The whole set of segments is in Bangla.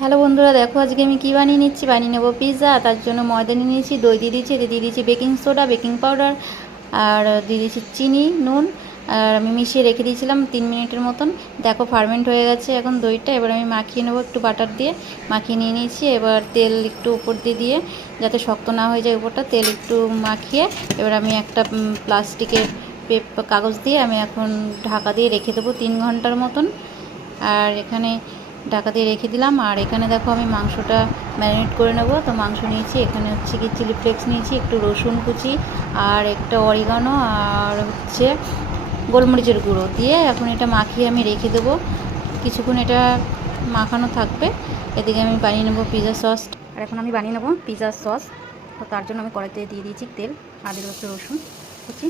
হ্যালো বন্ধুরা, দেখো আজকে আমি কী বানিয়ে নিচ্ছি। বানিয়ে নেবো পিৎজা। তার জন্য ময়দা নিয়ে নিয়েছি, দই দিয়ে দিয়েছি, এতে দিয়ে দিয়েছি বেকিং সোডা, বেকিং পাউডার, আর দিয়ে দিয়েছি চিনি, নুন। আর আমি মিশিয়ে রেখে দিয়েছিলাম 3 মিনিটের মতন। দেখো ফার্মেন্ট হয়ে গেছে এখন দইটা। এবার আমি মাখিয়ে নেবো একটু বাটার দিয়ে। মাখিয়ে নিয়ে নিয়েছি। এবার তেল একটু উপর দিয়ে দিয়ে, যাতে শক্ত না হয়ে যায় উপরটা, তেল একটু মাখিয়ে এবার আমি একটা প্লাস্টিকের কাগজ দিয়ে আমি এখন ঢাকা দিয়ে রেখে দেবো 3 ঘন্টার মতন। আর এখানে ঢাকা দিয়ে রেখে দিলাম। আর এখানে দেখো আমি মাংসটা ম্যারিনেট করে নেব। তো মাংস নিয়েছি, এখানে হচ্ছে কি চিলি ফ্লেক্স নিয়েছি, একটু রসুন কুচি, আর একটা অরিগানো, আর হচ্ছে গোলমরিচের গুঁড়ো দিয়ে এখন এটা মাখিয়ে আমি রেখে দেবো কিছুক্ষণ। এটা মাখানো থাকবে। এদিকে আমি বানিয়ে নেবো পিৎজা সস। আর এখন আমি বানিয়ে নেবো পিৎজা সস। তো তার জন্য আমি কড়াইতে দিয়ে দিয়েছি তেল, আর দিয়ে হচ্ছে রসুন কুচি,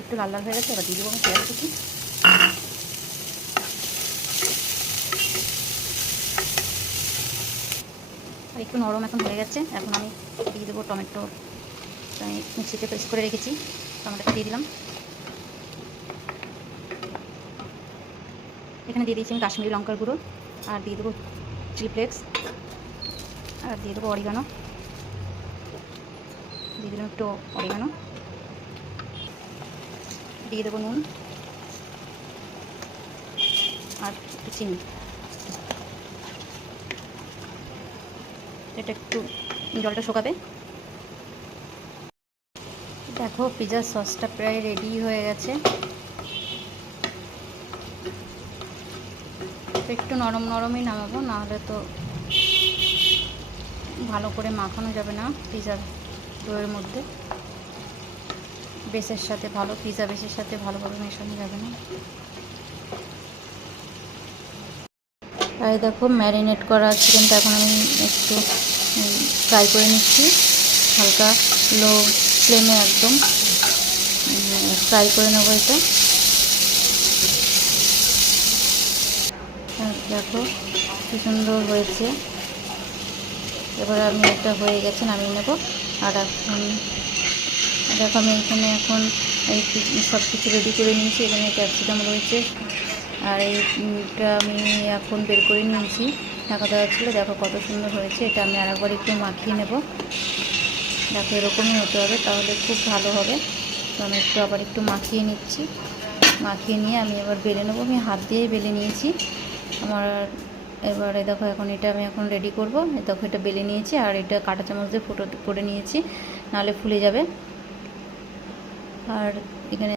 একটু লাল লাল হয়ে গেছে। এবার দিয়ে দেবো আমি পেঁয়াজ কুচি। আর একটু নরম এখন হয়ে গেছে। এখন আমি দিয়ে দেবো টমেটো। আমি মিক্সিতে পেস্ট করে রেখেছি, টমেটোটা দিয়ে দিলাম। এখানে দিয়ে দিয়েছি আমি কাশ্মীরি লঙ্কার গুঁড়ো, আর দিয়ে দেবো চিলি ফ্লেক্স, আর দিয়ে দেবো অরিগানো। দিয়ে দিলাম একটু অরিগানো, দিয়ে দেবো নুন আর একটু চিনি। এটা একটু জলটা শুকাবে। দেখো পিৎজা সসটা প্রায় রেডি হয়ে গেছে। একটু নরম নরমই নামাবো, নাহলে তো ভালো করে মাখানো যাবে না পিৎজার ডোয়ের মধ্যে। বেসের সাথে পিৎজা বেসের সাথে ভালোভাবে মেশানো যাবে না। আর দেখো ম্যারিনেট করা চিকেনটা এখন আমি একটু ফ্রাই করে নিচ্ছি, হালকা লো ফ্লেমে একদম ফ্রাই করে নেবো এটা। দেখো কি সুন্দর হয়েছে। এবার আমি এটা হয়ে গেছে নামিয়ে নেব। আর এখন দেখো আমি এখানে এখন এই সব কিছু রেডি করে নিয়েছি। এখানে ক্যাপসিকাম রয়েছে, আর এইটা আমি এখন বের করে নিয়েছি, ঢাকা দেওয়া ছিল। দেখো কত সুন্দর হয়েছে। এটা আমি আরেকবার একটু মাখিয়ে নেব। দেখো এরকমই হতে হবে, তাহলে খুব ভালো হবে। তো আমি আবার একটু মাখিয়ে নিচ্ছি। মাখিয়ে নিয়ে আমি এবার বেলে নেবো। আমি হাত দিয়েই বেলে নিয়েছি আমার। এবারে দেখো এখন এটা আমি এখন রেডি করবো। দেখো এটা বেলে নিয়েছি, আর এটা কাঁটা চামচ দিয়ে ফুটো করে নিয়েছি, নাহলে ফুলে যাবে। আর এখানে